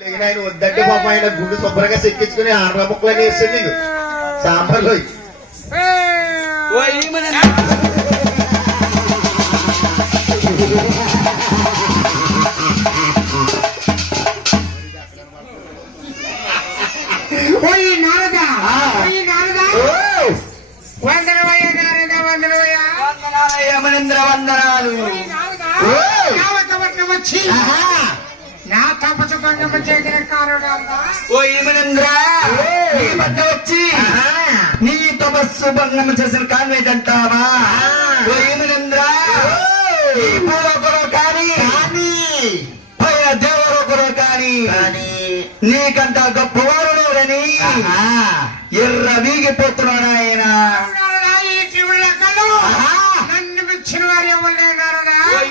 లేని ఆయన వద్దంటే పాప ఆయన గుండు శుభ్రంగా చెక్కించుకుని ఆంధ్ర ముక్కలని వేసాడు నీకు సాంబార్లో వందనాలు. వచ్చి. నా తపసు భంగం చేసిన కారణంగా ఓ ఈమెనేంద్ర? నీ వద్ద వచ్చి నీ తపస్సు భంగం చేసిన కాన్వేజ్ అంటావా? ఓ ఈమెనేంద్ర? ఈ పూర్వకుడు కానీ పైన దేవరొకరు కానీ నీకంత గొప్పవారు లేరని ఎర్ర వీగిపోతున్నాడు ఆయన. నన్ను మెచ్చిన వారు ఎవరు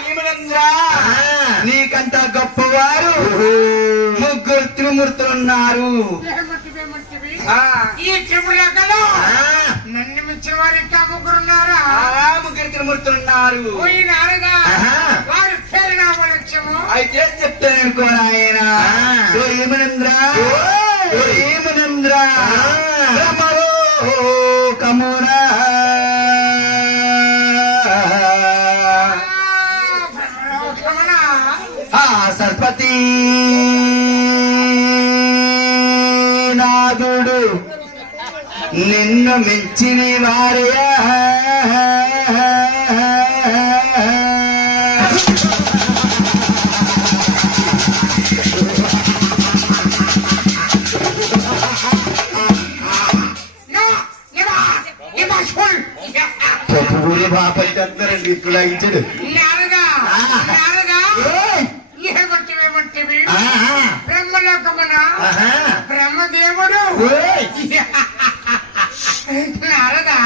ఈమెనేంద్ర? నీకంత గొప్పవారు. ముగ్గురు త్రిమూర్తులు ఉన్నారు ఏమంటివి, ఏమంటివి? ఆ, ఈ నన్ను వారు ఇంకా ముగ్గురు త్రిమూర్తులు ఉన్నారు ఆహా. వారి పేరు నా వలత్యము అయితే చెప్తాను అనుకో నాదుడు నిన్ను మెచ్చిన వారయా పప్పుగూరి బాప చేస్తారండి ఇట్లు లాగించాడు బ్రహ్మలోకమున నారదా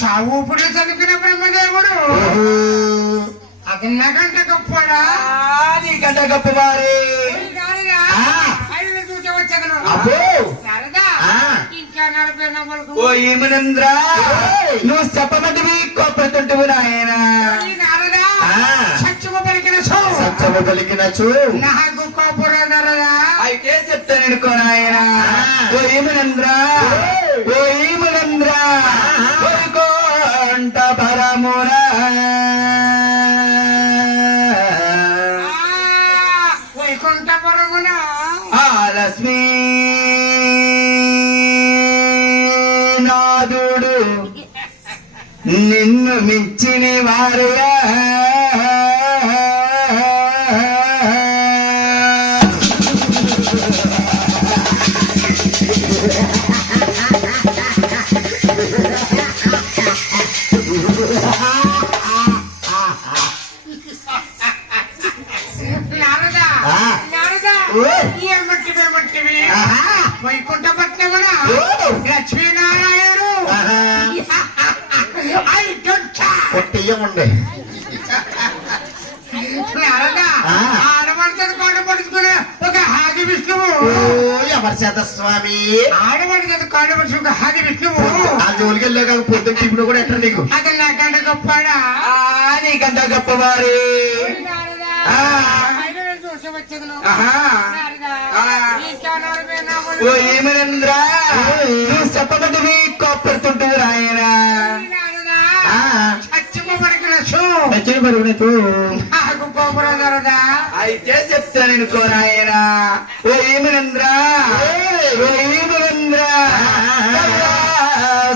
సావుపుడు చనిపిన బ్రహ్మదేవుడు. అది నాకంటే గొప్పడా నీకంట నలభై నవ్వులకు ఓ ఏమనంద్ర? నువ్వు చెప్పమంటివి కోపడుతుంటువు నాయన. సత్యము పలికినచు. నాకు అయితే చెప్తాను అనుకో నాయన. ఓ ఏమనంద్ర ఓ ఏమనంద్ర కోంట పరమురా వైకుంఠపురమున? ఆ లక్ష్మీ నాదుడు నిన్ను మించిన వారుయా ఆహా. వైకుంఠపట్నమున ఓ. లక్ష్మీనారాయణుడు. ఐ డోంట్ కొట్టియ్యముండే నారదా ఆ. ఆడపడితే కోట పడుచుకునే ఒక హాగి విష్ణువు. ఎవరి చేత స్వామి? ఆడపడితే కోట పడుచు ఒక హాగి విష్ణువు. ఆ జోలికి వెళ్ళాక పొద్దున్న టిఫిన్ కూడా ఎట్ట నీకు? అది నాకంటే గొప్పడా ఆ నీకంత గొప్పవారే. ఓ ఏమనంద్ర? నువ్వు చెప్పబడ్డవి కోపడుతుంటువు నాయన నారదా ఆ. సత్యము పలికిన సో నచ్చిన పరుగునెత్తు నాకు కోపురా నారదా అయితే చెప్తాను అనుకో నాయన ఓ ఏమనంద్ర? ఓ ఏమనంద్ర?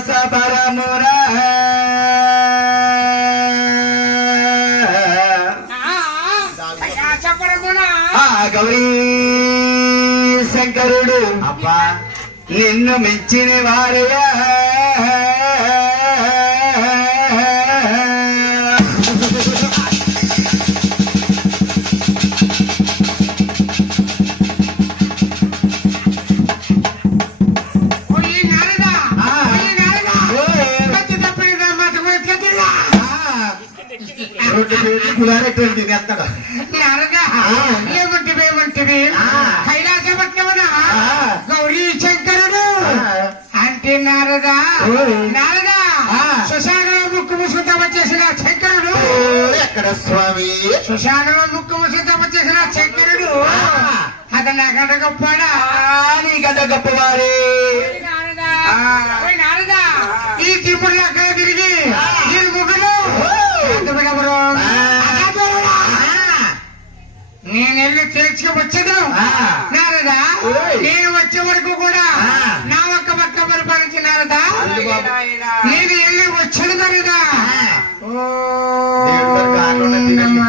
సపరమురా. చెప్పడమునా గౌరీ శంకరుడు. అబ్బా. నిన్ను మెచ్చిన వారయా. రెండు పేర్లు గులారెట్టు తినేస్తాడు కైలాసపట్నమున? ఆ. గౌరీ శంకరుడు. అంటే నారదా. నారదా. శ్మశానంలో ముక్కు ముసుగు తమ చేసిన శంకరుడు. ఎక్కడ స్వామి? శ్మశానంలో ముక్కు ముసుగు తమ చేసిన శంకరుడు. నారద నాకంట గొప్పవాడా? నీకంట గొప్పవారే. నేను వెళ్ళి ఆ. నారదా. నేను వచ్చే వరకు కూడా ఆ. నా ఒక్క పక్క పరిపాలించి నారదా. నేను వెళ్ళి వచ్చాను నారదా. ఓ దేవుడి